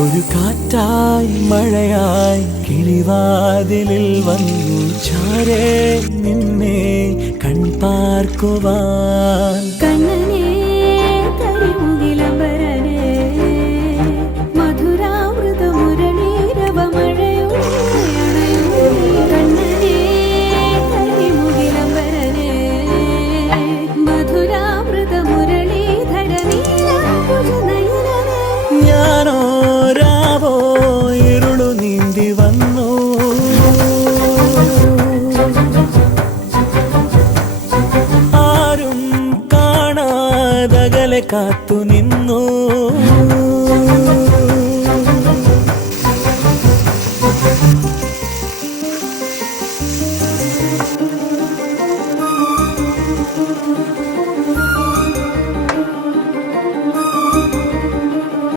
ഒരു കാറ്റായി മഴയായി കിളിവാതിലിൽ വന്നു ചാരേ നിന്നെ കൺപാർക്കുവാൻ. കണ്ണനേ കരിമുകിലംബരനേ മധുരാമൃത മുരളീരവ മഴയുണയണയൂ. കണ്ണനേ കരിമുകിലംബരനേ മധുരാമൃത മുരളീധര നീലാംബുജനയനനേ. ഞാനോ രാവോ ഇരുളു നീന്തി വന്നു, ആരും കാണാതകലെ കാത്തു നിന്നു.